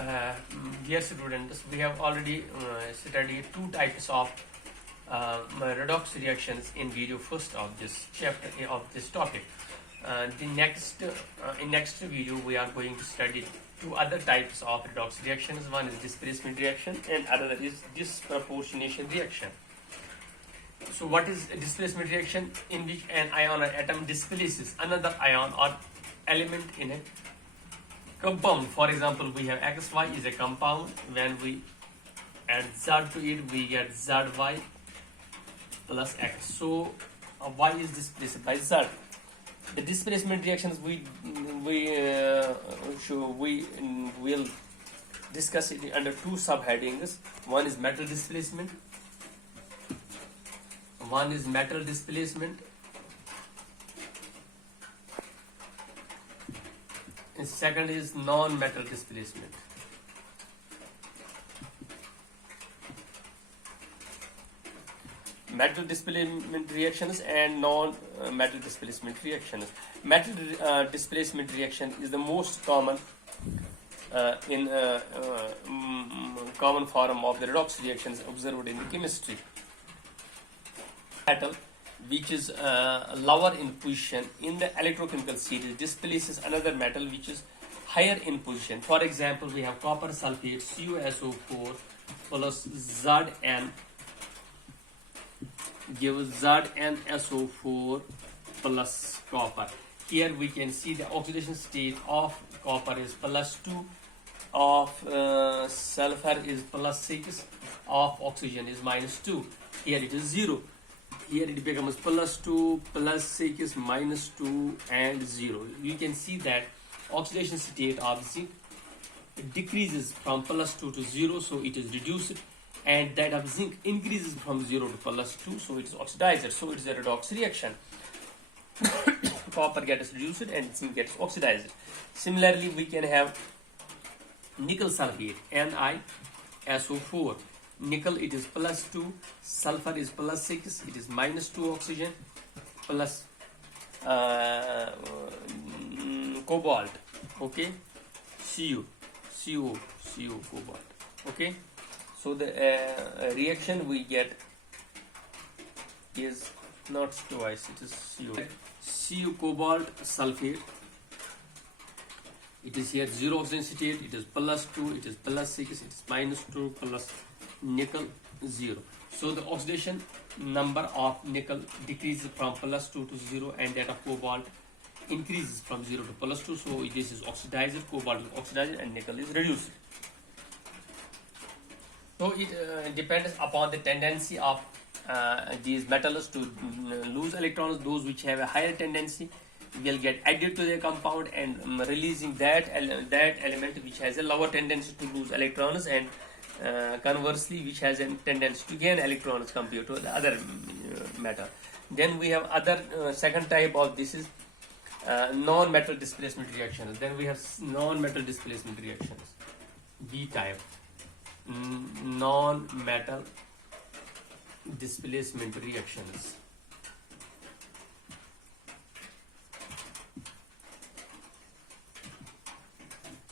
Uh, Dear students, we have already studied two types of redox reactions in video first of this chapter of this topic. The next in next video we are going to study two other types of redox reactions. One is displacement reaction and other is disproportionation reaction. So what is a displacement reaction? In which an ion or atom displaces another ion or element in a compound. For example, we have XY is a compound. When we add Z to it, we get ZY plus X. So Y is displaced by Z. The displacement reactions we will discuss it under two subheadings. One is metal displacement. One is metal displacement. And second is non-metal displacement. Metal displacement reactions and non-metal displacement reactions. Metal displacement reaction is the most common common form of the redox reactions observed in chemistry. Metal, which is lower in position in the electrochemical series, displaces another metal which is higher in position. For example, we have copper sulfate CuSO4 plus Zn gives ZnSO4 plus copper. Here we can see the oxidation state of copper is +2, of sulfur is +6, of oxygen is -2. Here it is 0. Here it becomes +2, +6, -2 and 0. You can see that oxidation state of zinc decreases from +2 to 0, so it is reduced, and that of zinc increases from 0 to +2, so it is oxidized. So it is a redox reaction. Copper gets reduced and zinc gets oxidized. Similarly, we can have nickel sulfate, NiSO4. Nickel, it is +2, sulfur is +6, it is -2 oxygen, plus cobalt, okay, CO cobalt, okay. So the reaction we get is not twice, it is CO cobalt sulfate. It is here 0 oxygen state, it is +2, it is +6, it is -2 plus nickel 0. So the oxidation number of nickel decreases from +2 to 0, and that of cobalt increases from 0 to +2. So this is oxidized, cobalt is oxidized and nickel is reduced. So it depends upon the tendency of these metals to lose electrons. Those which have a higher tendency will get added to the compound and releasing that element which has a lower tendency to lose electrons, and conversely which has a tendency to gain electrons compared to the other metal. Then we have other second type of this is non-metal displacement reactions. Then we have non-metal displacement reactions, B type, non-metal displacement reactions.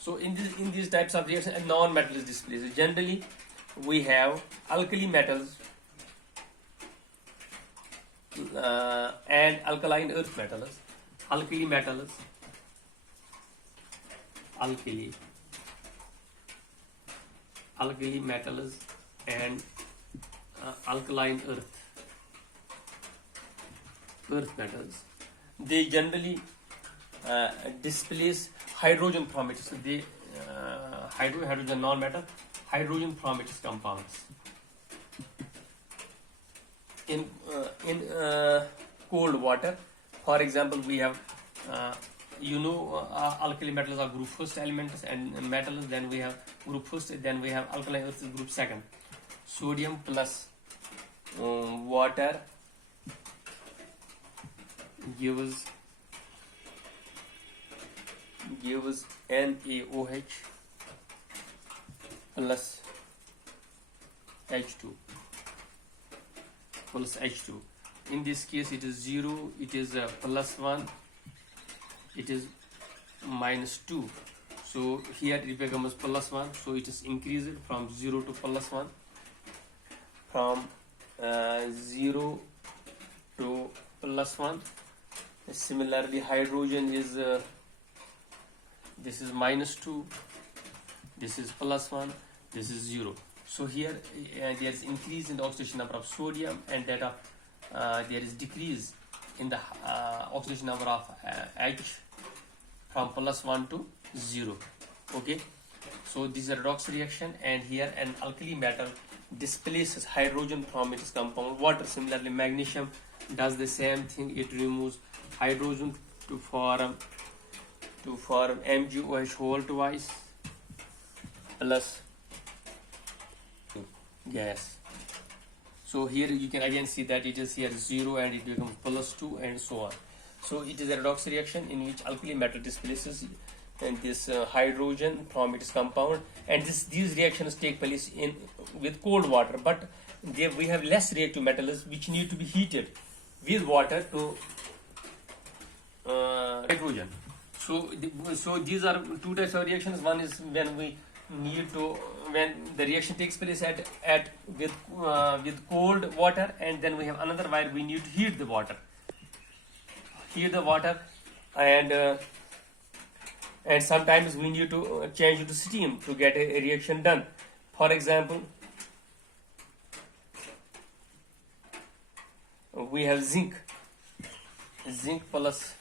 So in these types of reactions, a non-metal is displaced. Generally, we have alkali metals and alkaline earth metals. Alkali metals, alkali metals and alkaline earth metals. They generally displace hydrogen from it. So they hydrogen non-metal, hydrogen from its compounds. In cold water, for example, we have alkali metals are group first elements and metals. Then we have group first. Then we have alkaline earth is group second. Sodium plus water gives NaOH plus H2 plus H2. In this case it is 0, it is +1, it is -2. So here it becomes plus 1, so it is increased from 0 to plus 1, from 0 to plus 1. Similarly, hydrogen is this is minus 2, this is plus 1, this is 0. So here there is increase in the oxidation number of sodium, and that of there is decrease in the oxidation number of H from plus 1 to 0. Okay, so this is a redox reaction, and here an alkali metal displaces hydrogen from its compound water. Similarly, magnesium does the same thing. It removes hydrogen to form MgOH whole twice plus gas. So here you can again see that it is here 0 and it becomes plus 2 and so on. So it is a redox reaction in which alkali metal displaces and this hydrogen from its compound, and these reactions take place with cold water, but we have less reactive metals which need to be heated with water to hydrogen. So these are two types of reactions. One is when the reaction takes place with cold water, and then we have another where we need to heat the water, and sometimes we need to change it to steam to get a reaction done. For example, we have zinc plus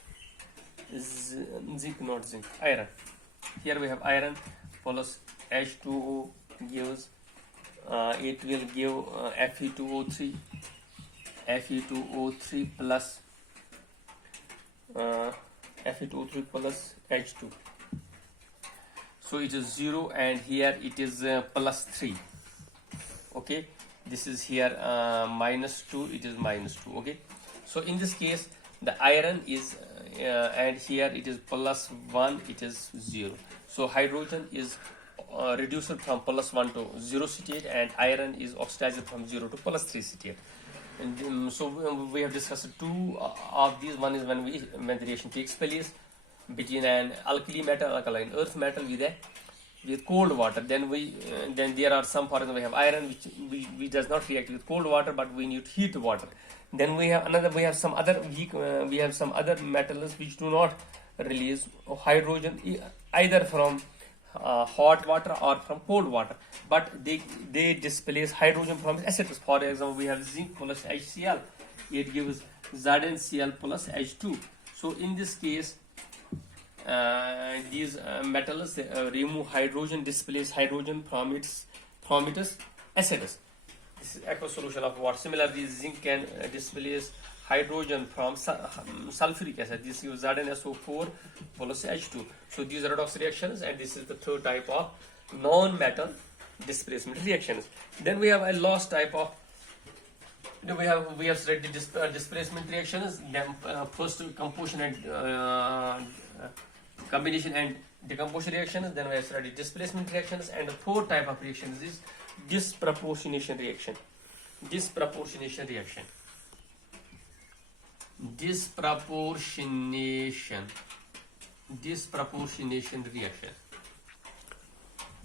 iron. Here we have iron plus H2O gives it will give Fe2O3 plus Fe2O3 plus H2. So it is 0, and here it is plus 3. Okay, this is here minus 2, it is minus 2. Okay, so in this case the iron is and here it is plus 1, it is 0. So hydrogen is reduced from plus 1 to 0 state, and iron is oxidized from 0 to plus 3 state. And so we have discussed two of these. One is when the reaction takes place between an alkali metal, alkaline earth metal with cold water. Then there are some, for example, we have iron which does not react with cold water, but we need to heat the water. Then we have some other metals which do not release hydrogen either from hot water or from cold water, but they displace hydrogen from acids. For example, we have zinc plus HCl, it gives ZnCl plus H2. So in this case these metals remove hydrogen, displace hydrogen from its acids. This is aqueous solution of water. Similarly, zinc can displace hydrogen from sulfuric acid. This gives ZnSO4 plus H2. So these are redox reactions, and this is the third type of non-metal displacement reactions. Then we have a last type of we have studied displacement reactions. Then first composition and combination and decomposition reactions. Then we have studied displacement reactions, and the fourth type of reactions is disproportionation reaction. Disproportionation reaction. Disproportionation reaction.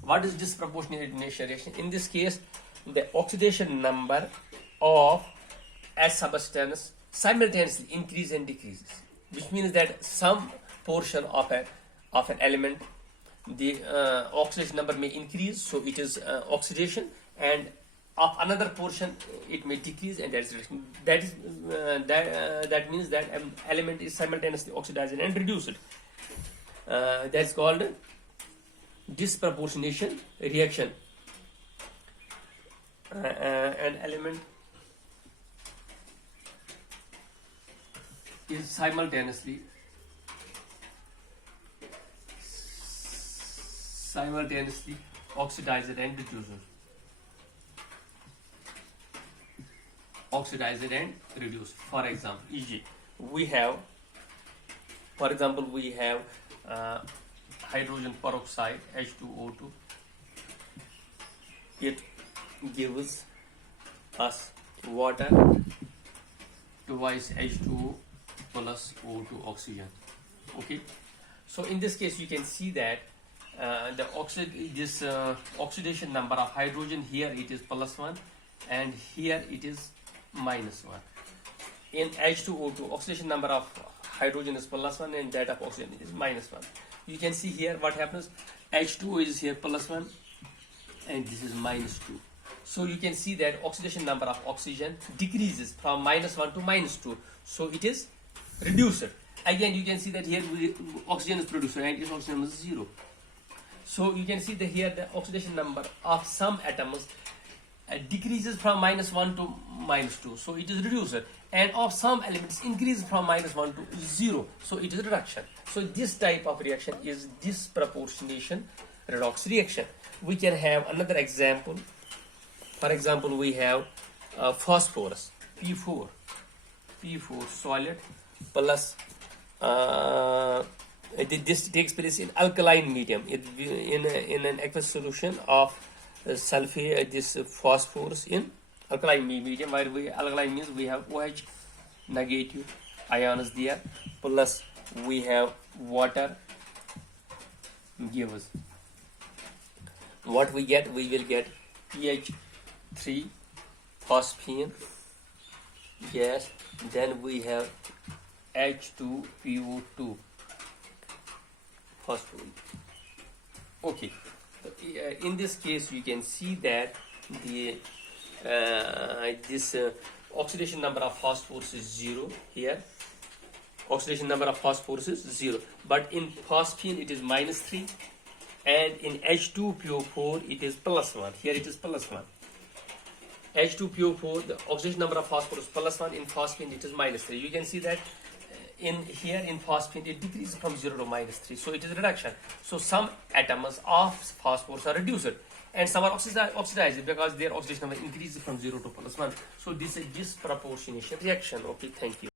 What is disproportionation reaction? In this case, the oxidation number of a substance simultaneously increases and decreases, which means that some portion of an element, the oxidation number may increase, so it is oxidation, and of another portion it may decrease, and that is reduction. That means that an element is simultaneously oxidized and reduced. That's called disproportionation reaction. An element is simultaneously oxidized and reduced. For example, we have hydrogen peroxide H2O2. It gives us water twice H2O plus O2 oxygen. Okay, so in this case you can see that oxidation number of hydrogen, here it is +1 and here it is -1. In H2O2, oxidation number of hydrogen is +1 and that of oxygen is -1. You can see here what happens. H2O is here +1 and this is -2. So you can see that oxidation number of oxygen decreases from -1 to -2. So it is reduced. Again, you can see that here oxygen is produced and its oxygen is 0. So you can see that here the oxidation number of some atoms decreases from -1 to -2. So it is reduced. And of some elements increase from -1 to 0. So it is reduction. So this type of reaction is disproportionation redox reaction. We can have another example. For example, we have phosphorus P4 solid plus this takes place in alkaline medium. In an aqueous solution of sulfate, this phosphorus in alkaline medium, where alkaline means we have OH negative ions there, plus we have water gives. What we get? We will get pH 3 phosphine gas. Then we have H2PO2 phosphorus. Okay. In this case, you can see that the oxidation number of phosphorus is 0 here. Oxidation number of phosphorus is 0, but in phosphine it is -3, and in H2PO4 it is +1. Here it is +1. H2PO4, the oxidation number of phosphorus +1. In phosphine it is -3. You can see that in phosphine it decreases from 0 to -3. So it is reduction. So some atoms of phosphorus are reduced and some are oxidized because their oxidation number increases from 0 to +1. So this is disproportionation reaction. Okay, thank you.